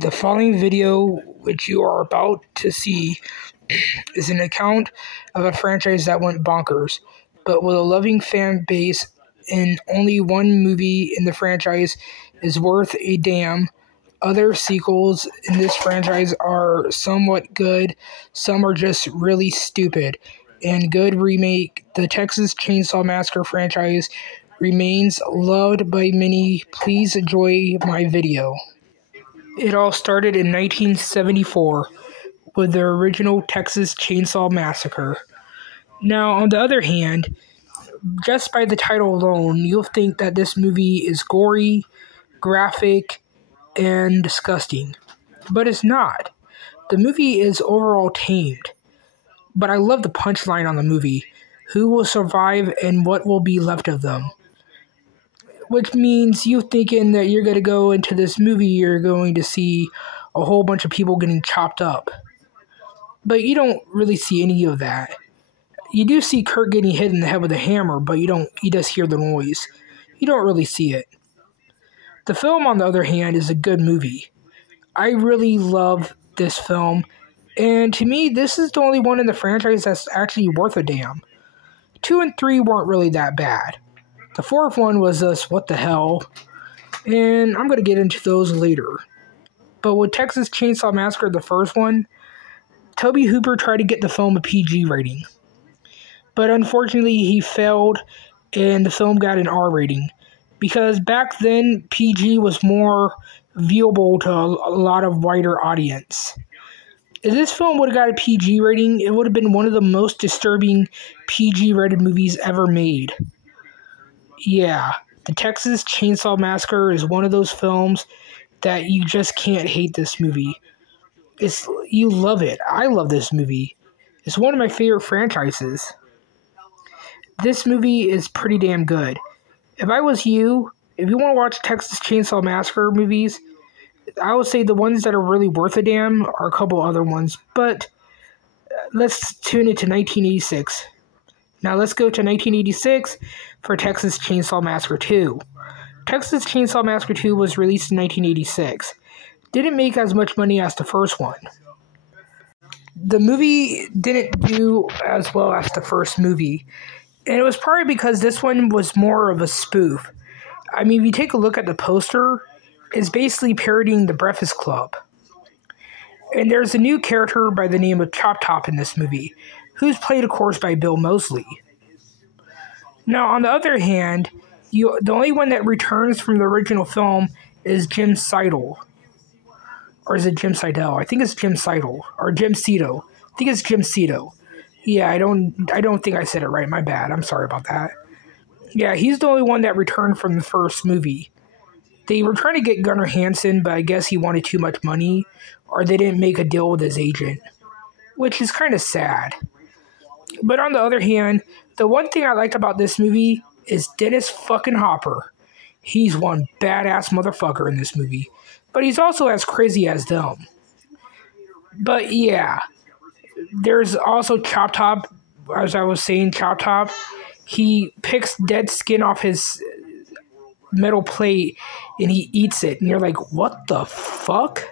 The following video, which you are about to see, is an account of a franchise that went bonkers, but with a loving fan base, and only one movie in the franchise is worth a damn. Other sequels in this franchise are somewhat good, some are just really stupid, and good remake. The Texas Chainsaw Massacre franchise remains loved by many. Please enjoy my video. It all started in 1974 with the original Texas Chainsaw Massacre. Now, on the other hand, just by the title alone, you'll think that this movie is gory, graphic, and disgusting. But it's not. The movie is overall tamed. But I love the punchline on the movie. Who will survive and what will be left of them? Which means you thinking that you're going to go into this movie, you're going to see a whole bunch of people getting chopped up. But you don't really see any of that. You do see Kurt getting hit in the head with a hammer, but you just hear the noise. You don't really see it. The film, on the other hand, is a good movie. I really love this film, and to me, this is the only one in the franchise that's actually worth a damn. 2 and 3 weren't really that bad. The fourth one was just, what the hell? And I'm going to get into those later. But with Texas Chainsaw Massacre, the first one, Tobe Hooper tried to get the film a PG rating. But unfortunately, he failed, and the film got an R rating. Because back then, PG was more viewable to a lot of wider audience. If this film would have got a PG rating, it would have been one of the most disturbing PG-rated movies ever made. Yeah, the Texas Chainsaw Massacre is one of those films that you just can't hate this movie. You love it. I love this movie. It's one of my favorite franchises. This movie is pretty damn good. If I was you, if you want to watch Texas Chainsaw Massacre movies, I would say the ones that are really worth a damn are a couple other ones. But let's tune into 1986. Now let's go to 1986 for Texas Chainsaw Massacre 2. Texas Chainsaw Massacre 2 was released in 1986. Didn't make as much money as the first one. The movie didn't do as well as the first movie. And it was probably because this one was more of a spoof. I mean, if you take a look at the poster, it's basically parodying the Breakfast Club. And there's a new character by the name of Chop Top in this movie, who's played, of course, by Bill Moseley. Now, on the other hand, the only one that returns from the original film is Jim Seidel. Or is it Jim Seidel? I think it's Jim Seidel. Or Jim Cito. I think it's Jim Cito. Yeah, I don't think I said it right. My bad. I'm sorry about that. Yeah, he's the only one that returned from the first movie. They were trying to get Gunnar Hansen, but I guess he wanted too much money, or they didn't make a deal with his agent, which is kind of sad. But on the other hand, the one thing I liked about this movie is Dennis fucking Hopper. He's one badass motherfucker in this movie, but he's also as crazy as them. But yeah, there's also Chop Top. As I was saying, Chop Top, he picks dead skin off his metal plate and he eats it, and you're like, what the fuck?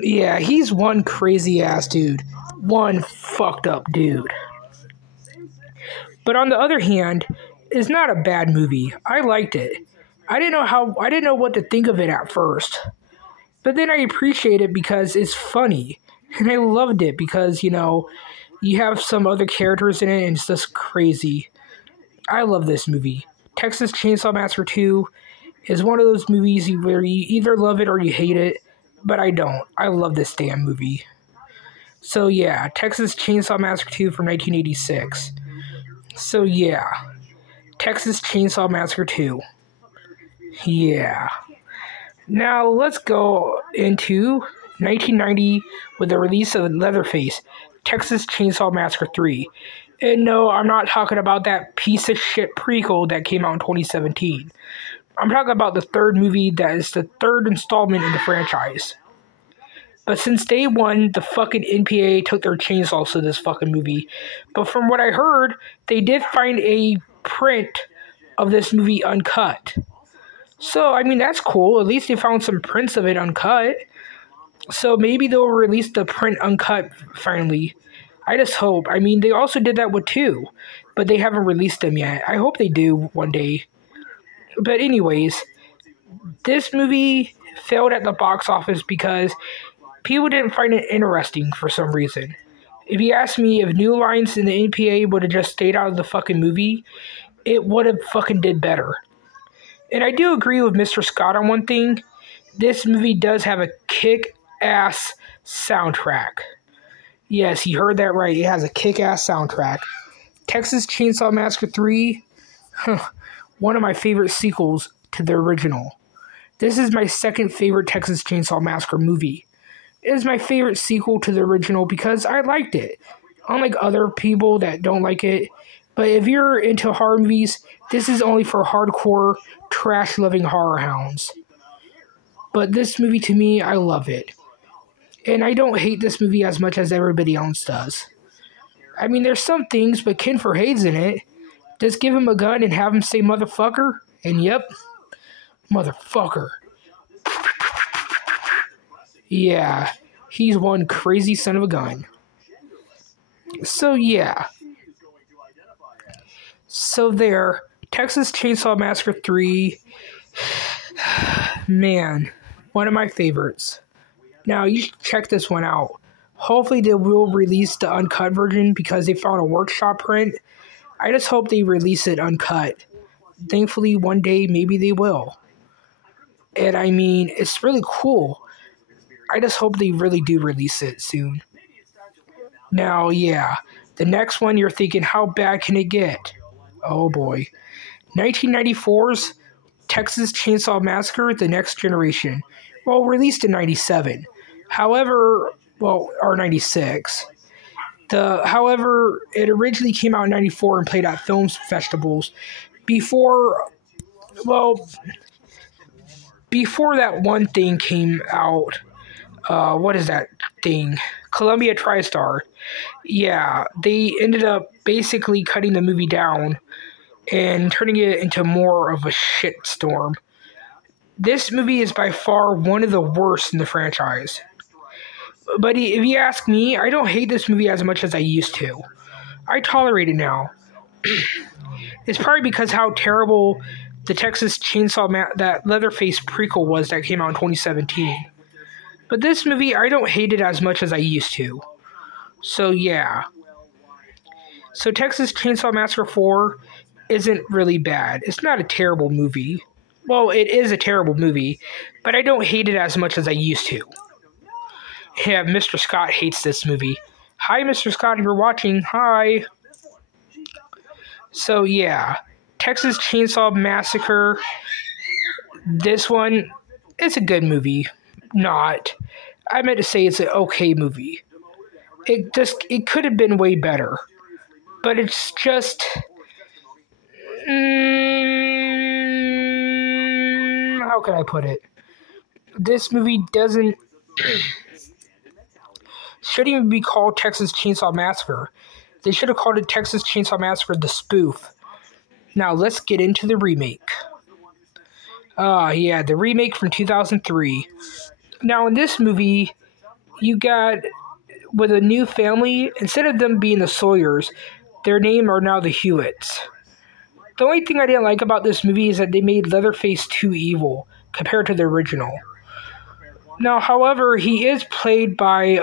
Yeah, he's one crazy ass dude. One fucked up dude. But on the other hand, it's not a bad movie. I liked it. I didn't know what to think of it at first. But then I appreciate it because it's funny. And I loved it because, you have some other characters in it and it's just crazy. I love this movie. Texas Chainsaw Massacre 2 is one of those movies where you either love it or you hate it. But I don't. I love this damn movie. So yeah, Texas Chainsaw Massacre 2 from 1986. So yeah, Texas Chainsaw Massacre 2. Yeah. Now let's go into 1990 with the release of Leatherface, Texas Chainsaw Massacre 3. And no, I'm not talking about that piece of shit prequel that came out in 2017. I'm talking about the third movie that is the third installment in the franchise. But since day one, the fucking NPA took their chainsaws to this fucking movie. But from what I heard, they did find a print of this movie uncut. So, I mean, that's cool. At least they found some prints of it uncut. So maybe they'll release the print uncut finally. I just hope. I mean, they also did that with 2, but they haven't released them yet. I hope they do one day. But anyways, this movie failed at the box office because people didn't find it interesting for some reason. If you ask me if New Lines in the NPA would have just stayed out of the fucking movie, it would have fucking did better. And I do agree with Mr. Scott on one thing. This movie does have a kick-ass soundtrack. Yes, you heard that right. It has a kick-ass soundtrack. Texas Chainsaw Massacre 3, one of my favorite sequels to the original. This is my second favorite Texas Chainsaw Massacre movie. It is my favorite sequel to the original because I liked it. Unlike other people that don't like it. But if you're into horror movies, this is only for hardcore, trash-loving horror hounds. But this movie, to me, I love it. And I don't hate this movie as much as everybody else does. I mean, there's some things, but Ken Forhead's in it. Just give him a gun and have him say motherfucker, and yep, motherfucker. Yeah, he's one crazy son of a gun. So yeah. So there, Texas Chainsaw Massacre 3, man, one of my favorites. Now, you should check this one out. Hopefully they will release the uncut version because they found a workshop print. I just hope they release it uncut. Thankfully, one day, maybe they will. And I mean, it's really cool. I just hope they really do release it soon. Now, yeah, the next one you're thinking, how bad can it get? Oh boy. 1994's Texas Chainsaw Massacre, The Next Generation. Well, released in 97. However, or 96. However, it originally came out in 94 and played at film festivals before that one thing came out. What is that thing? Columbia TriStar. Yeah, they ended up basically cutting the movie down and turning it into more of a shitstorm. This movie is by far one of the worst in the franchise. But if you ask me, I don't hate this movie as much as I used to. I tolerate it now. It's probably because how terrible the Texas Chainsaw that Leatherface prequel was that came out in 2017. But this movie, I don't hate it as much as I used to. So yeah. So Texas Chainsaw Massacre 4 isn't really bad. It's not a terrible movie. Well, it is a terrible movie, but I don't hate it as much as I used to. Yeah, Mr. Scott hates this movie. Hi, Mr. Scott, if you're watching. Hi. So yeah, Texas Chainsaw Massacre. This one, it's a good movie. I meant to say it's an okay movie. It could have been way better. But it's just... how can I put it? This movie shouldn't even be called Texas Chainsaw Massacre. They should have called it Texas Chainsaw Massacre the Spoof. Now let's get into the remake. Yeah, the remake from 2003. Now in this movie, you got, with a new family, instead of them being the Sawyers, their name are now the Hewitts. The only thing I didn't like about this movie is that they made Leatherface too evil compared to the original. Now, however, he is played by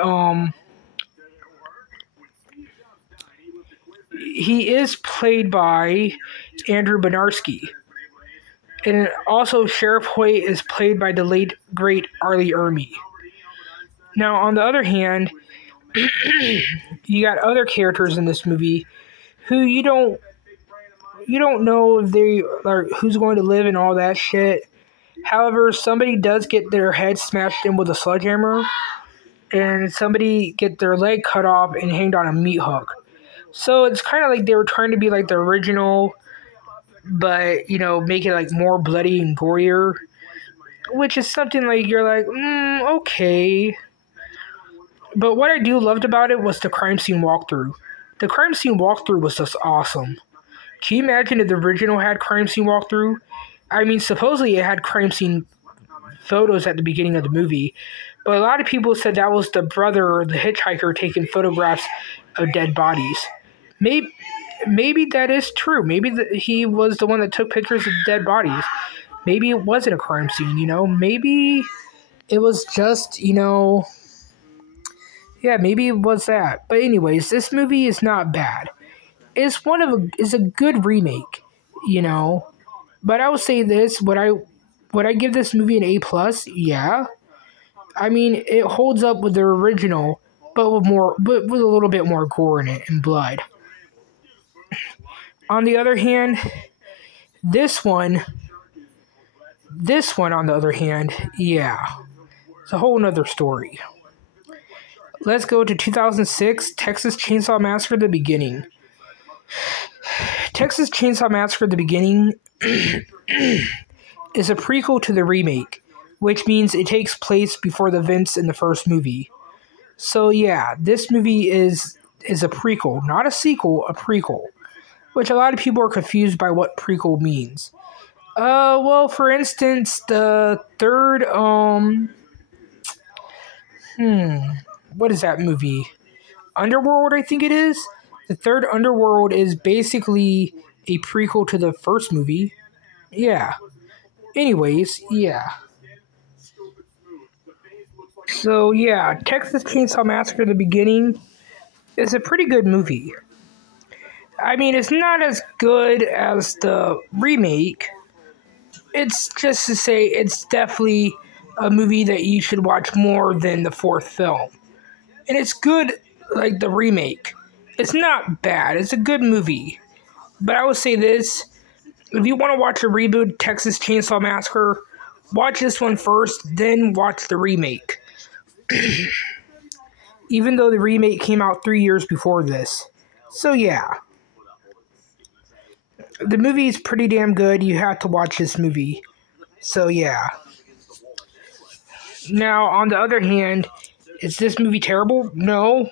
Andrew Benarski. And also Sheriff Hoyt is played by the late great Arlie Ermey. Now, on the other hand, you got other characters in this movie who you don't know if they are who's going to live and all that shit. However, somebody does get their head smashed in with a sledgehammer, and somebody get their leg cut off and hanged on a meat hook. So it's kind of like they were trying to be like the original, but make it like more bloody and gorier, which is something like you're like, okay. But what I loved about it was the crime scene walkthrough. The crime scene walkthrough was just awesome. Can you imagine if the original had crime scene walkthrough? I mean, supposedly it had crime scene photos at the beginning of the movie, but a lot of people said that was the brother, the hitchhiker, taking photographs of dead bodies. Maybe that is true. Maybe he was the one that took pictures of dead bodies. Maybe it wasn't a crime scene, Maybe it was just, yeah, maybe it was that. But anyways, this movie is not bad. It's a good remake, But I will say this: would I give this movie an A+? Yeah. I mean, it holds up with the original, but with a little bit more gore in it and blood. On the other hand, this one, on the other hand, yeah, it's a whole nother story. Let's go to 2006, Texas Chainsaw Massacre: The Beginning. Texas Chainsaw Massacre: The Beginning is a prequel to the remake, which means it takes place before the events in the first movie. So yeah, this movie is a prequel, not a sequel, a prequel. Which a lot of people are confused by what prequel means. Well, for instance, the third, what is that movie? Underworld, I think it is. The third Underworld is basically a prequel to the first movie. Yeah. Anyways, yeah. So, yeah, Texas Chainsaw Massacre: The Beginning is a pretty good movie. I mean, it's not as good as the remake. It's just to say it's definitely a movie that you should watch more than the fourth film. And it's good like the remake. It's not bad. It's a good movie. But I would say this: if you want to watch a reboot, Texas Chainsaw Massacre, watch this one first, then watch the remake. Even though the remake came out 3 years before this. So yeah. The movie is pretty damn good. You have to watch this movie. So yeah. Now, on the other hand, is this movie terrible? No.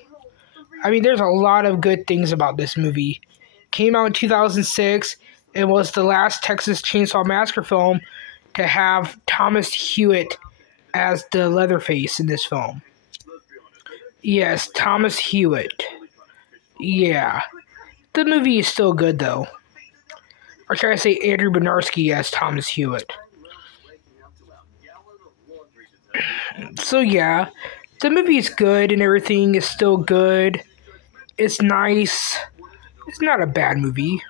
I mean, there's a lot of good things about this movie. Came out in 2006. It was the last Texas Chainsaw Massacre film to have Thomas Hewitt as the Leatherface in this film. Yes, Thomas Hewitt. Yeah. The movie is still good, though. Or should I say Andrew Bernarski as Thomas Hewitt. So yeah, the movie is good and everything is still good. It's nice. It's not a bad movie.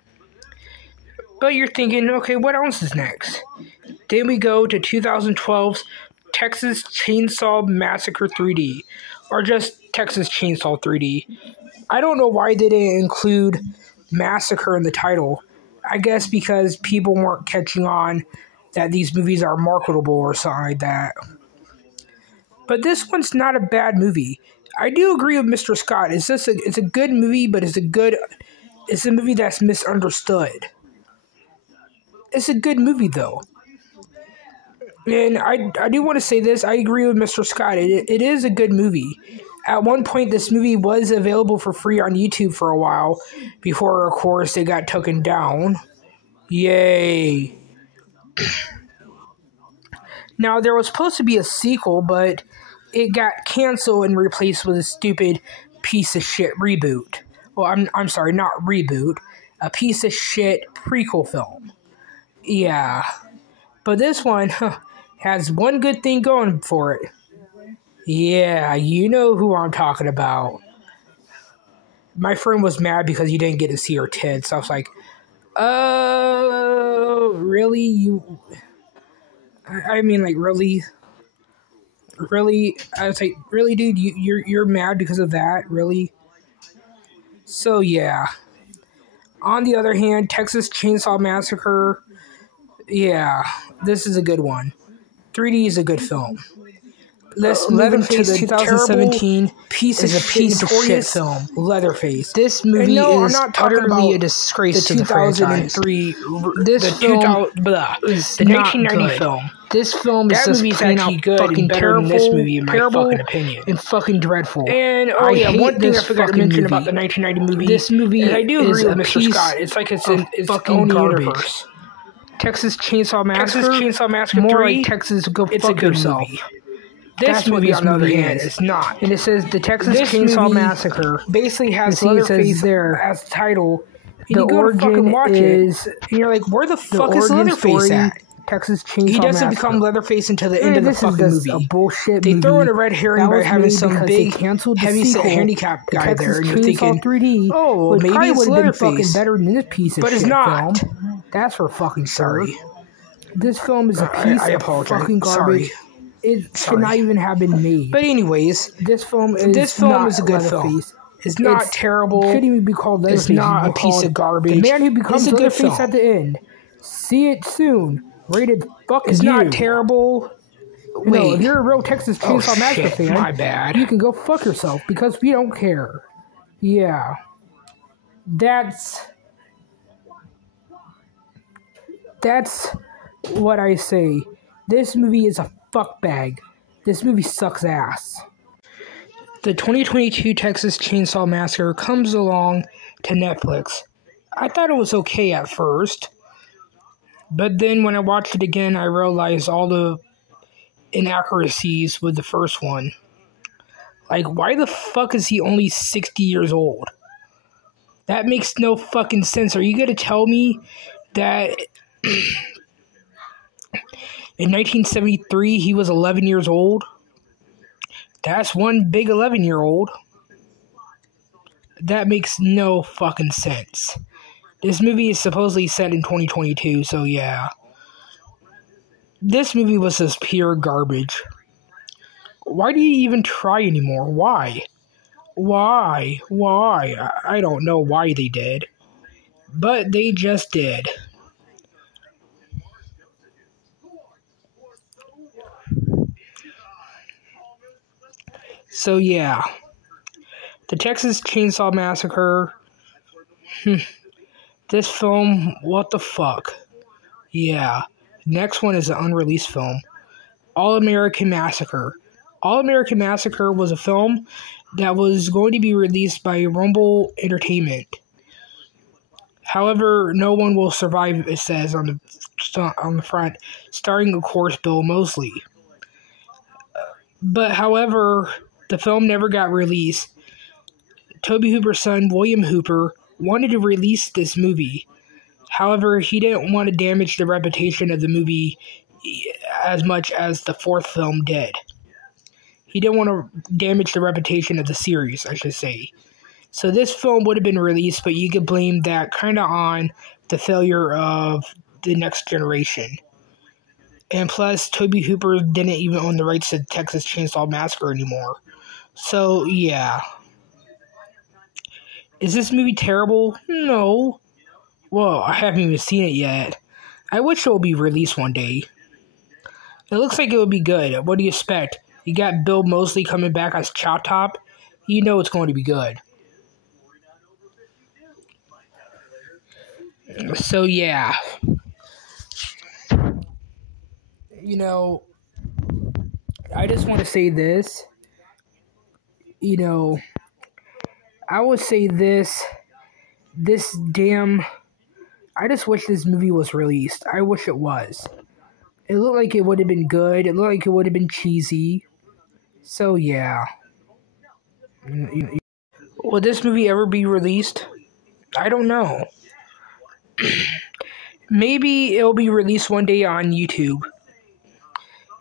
But you're thinking, okay, what else is next? Then we go to 2012's Texas Chainsaw Massacre 3D. Or just Texas Chainsaw 3D. I don't know why they didn't include Massacre in the title. I guess because people weren't catching on that these movies are marketable or something like that. But this one's not a bad movie. I do agree with Mr. Scott. It's a good movie, but it's a movie that's misunderstood. It's a good movie though. And I do want to say this. I agree with Mr. Scott. It is a good movie. At one point, this movie was available for free on YouTube for a while before, of course, it got taken down. Yay. Now, there was supposed to be a sequel, but it got canceled and replaced with a stupid piece of shit reboot. Well, I'm sorry, not reboot. A piece of shit prequel film. Yeah. But this one has one good thing going for it. Yeah, you know who I'm talking about. My friend was mad because he didn't get to see her tits. So I was like, really? I mean, like, really? Really? I was like, really, dude? You're mad because of that? Really? So, yeah. On the other hand, Texas Chainsaw Massacre, yeah, this is a good one. 3D is a good film. Let's move into the 2017 piece of shit film, Leatherface. This movie is utterly a disgrace to the franchise. This film is the 1990 film. This film is just plain out fucking terrible, this movie, in my fucking opinion, and fucking dreadful. And one thing I forgot to mention about the 1990 movie. This movie, I do agree with Mr. Scott. It's like it's in its own universe. Texas Chainsaw Massacre. More 3. like Texas Go It's Fuck a good Yourself. movie. This movie, movie, on the other movie hand, is. is not. And it says the Texas This Chainsaw movie Massacre. basically has You see, it says Leatherface there, as the title. And the you go to fucking origin watch is it, and you're like, where the the fuck is origin Leatherface story. at? Texas Chainsaw He doesn't Massacre. become Leatherface until the end of the This fucking is movie. a bullshit They movie. throw in a red herring That by was having made some because big, they canceled the heavy-set sequel, handicapped the guy Texas there, and you're Chainsaw thinking, 3D, oh, well, which maybe probably it's would have been fucking Leatherface. better than this piece of But shit it's not. film. That's for fucking Sorry. sure. This film is a piece I of apologize. fucking garbage. It should not even have been made. But anyways, this film is a good Leatherface. film. It's not terrible. It shouldn't even be called Leatherface. It's not a It's piece called of garbage. The man who becomes It's a good Leatherface film. at the end. See it soon. Rated fucking It's you. not terrible. Wait, No, if you're a real Texas Chainsaw Massacre fan, my bad. you can go fuck yourself because we don't care. Yeah. That's what I say. This movie is a fuck bag. This movie sucks ass. The 2022 Texas Chainsaw Massacre comes along to Netflix. I thought it was okay at first, but then when I watched it again, I realized all the inaccuracies with the first one. Like, why the fuck is he only 60 years old? That makes no fucking sense. Are you gonna tell me that in 1973 he was 11 years old? That's one big 11-year-old. That makes no fucking sense. This movie is supposedly set in 2022, so yeah. This movie was just pure garbage. Why do you even try anymore? Why? Why? I don't know why they did. But they just did. So yeah. The Texas Chainsaw Massacre. This film, what the fuck? Yeah. Next one is an unreleased film. All-American Massacre. All-American Massacre was a film that was going to be released by Rumble Entertainment. However, no one will survive, it says on the front, starring, of course, Bill Moseley. But, however, the film never got released. Tobe Hooper's son, William Hooper, wanted to release this movie. However, he didn't want to damage the reputation of the movie as much as the fourth film did. He didn't want to damage the reputation of the series, I should say. So this film would have been released, but you could blame that kind of on the failure of The Next Generation. And plus, Tobe Hooper didn't even own the rights to Texas Chainsaw Massacre anymore. So, yeah. Is this movie terrible? No. Well, I haven't even seen it yet. I wish it would be released one day. It looks like it would be good. What do you expect? You got Bill Moseley coming back as Chop Top. You know it's going to be good. So, yeah. You know, I just want to say this. You know, I would say this damn... I just wish this movie was released. I wish it was. It looked like it would have been good. It looked like it would have been cheesy. So, yeah. Will this movie ever be released? I don't know. Maybe it'll be released one day on YouTube.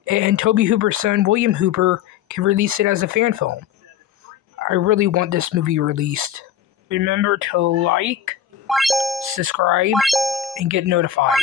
And Tobe Hooper's son, William Hooper, can release it as a fan film. I really want this movie released. Remember to like, subscribe, and get notified.